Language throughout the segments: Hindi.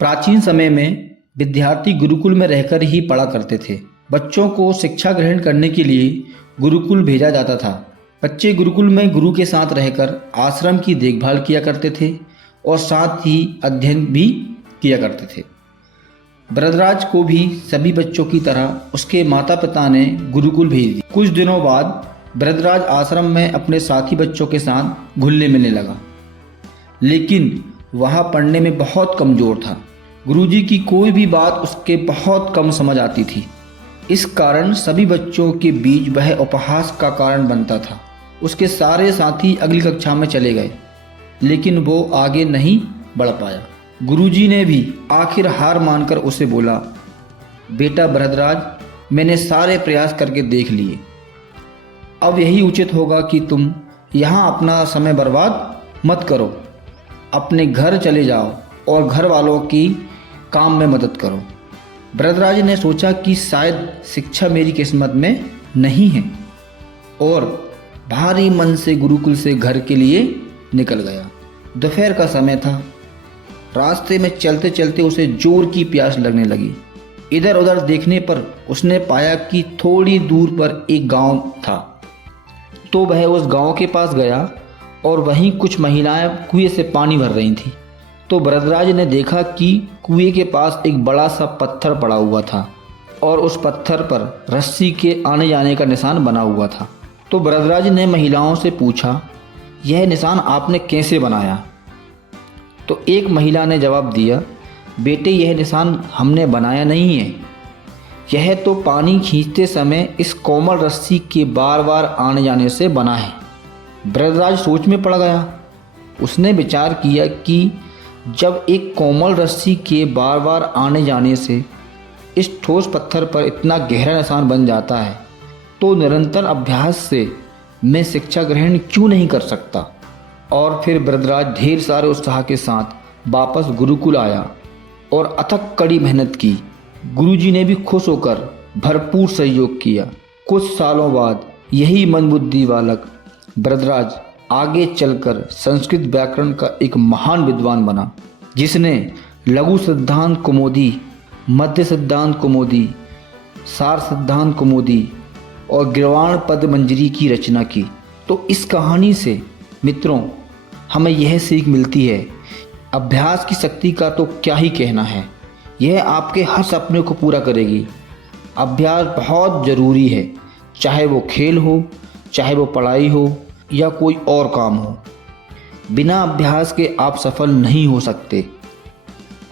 प्राचीन समय में विद्यार्थी गुरुकुल में रहकर ही पढ़ा करते थे। बच्चों को शिक्षा ग्रहण करने के लिए गुरुकुल भेजा जाता था। बच्चे गुरुकुल में गुरु के साथ रहकर आश्रम की देखभाल किया करते थे और साथ ही अध्ययन भी किया करते थे। वरदराज को भी सभी बच्चों की तरह उसके माता पिता ने गुरुकुल भेज दिया। कुछ दिनों बाद वरदराज आश्रम में अपने साथी बच्चों के साथ घुलने मिलने लगा, लेकिन वह पढ़ने में बहुत कमज़ोर था। गुरुजी की कोई भी बात उसके बहुत कम समझ आती थी। इस कारण सभी बच्चों के बीच वह उपहास का कारण बनता था। उसके सारे साथी अगली कक्षा में चले गए, लेकिन वो आगे नहीं बढ़ पाया। गुरुजी ने भी आखिर हार मानकर उसे बोला, बेटा वरदराज, मैंने सारे प्रयास करके देख लिए। अब यही उचित होगा कि तुम यहाँ अपना समय बर्बाद मत करो। अपने घर चले जाओ और घर वालों की काम में मदद करो। वरदराज ने सोचा कि शायद शिक्षा मेरी किस्मत में नहीं है और भारी मन से गुरुकुल से घर के लिए निकल गया। दोपहर का समय था। रास्ते में चलते चलते उसे जोर की प्यास लगने लगी। इधर उधर देखने पर उसने पाया कि थोड़ी दूर पर एक गांव था। तो वह उस गांव के पास गया और वहीं कुछ महिलाएं कुएं से पानी भर रही थीं। तो वरदराज ने देखा कि कुएं के पास एक बड़ा सा पत्थर पड़ा हुआ था और उस पत्थर पर रस्सी के आने जाने का निशान बना हुआ था। तो वरदराज ने महिलाओं से पूछा, यह निशान आपने कैसे बनाया? तो एक महिला ने जवाब दिया, बेटे, यह निशान हमने बनाया नहीं है। यह तो पानी खींचते समय इस कोमल रस्सी के बार बार आने जाने से बना है। वरदराज सोच में पड़ गया। उसने विचार किया कि जब एक कोमल रस्सी के बार बार आने जाने से इस ठोस पत्थर पर इतना गहरा निशान बन जाता है, तो निरंतर अभ्यास से मैं शिक्षा ग्रहण क्यों नहीं कर सकता। और फिर वरदराज ढेर सारे उत्साह के साथ वापस गुरुकुल आया और अथक कड़ी मेहनत की। गुरुजी ने भी खुश होकर भरपूर सहयोग किया। कुछ सालों बाद यही मंदबुद्धि बालक वरदराज आगे चलकर संस्कृत व्याकरण का एक महान विद्वान बना, जिसने लघु सिद्धांत कौमुदी, मध्य सिद्धांत कौमुदी, सार सिद्धांत कौमुदी और गिरवाण पद मंजरी की रचना की। तो इस कहानी से मित्रों हमें यह सीख मिलती है, अभ्यास की शक्ति का तो क्या ही कहना है, यह आपके हर सपने को पूरा करेगी। अभ्यास बहुत ज़रूरी है, चाहे वो खेल हो, चाहे वो पढ़ाई हो या कोई और काम हो। बिना अभ्यास के आप सफल नहीं हो सकते।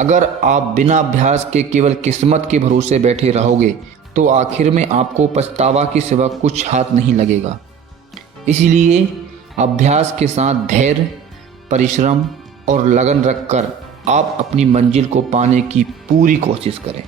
अगर आप बिना अभ्यास के केवल किस्मत के भरोसे बैठे रहोगे तो आखिर में आपको पछतावा के सिवा कुछ हाथ नहीं लगेगा। इसलिए अभ्यास के साथ धैर्य, परिश्रम और लगन रखकर आप अपनी मंजिल को पाने की पूरी कोशिश करें।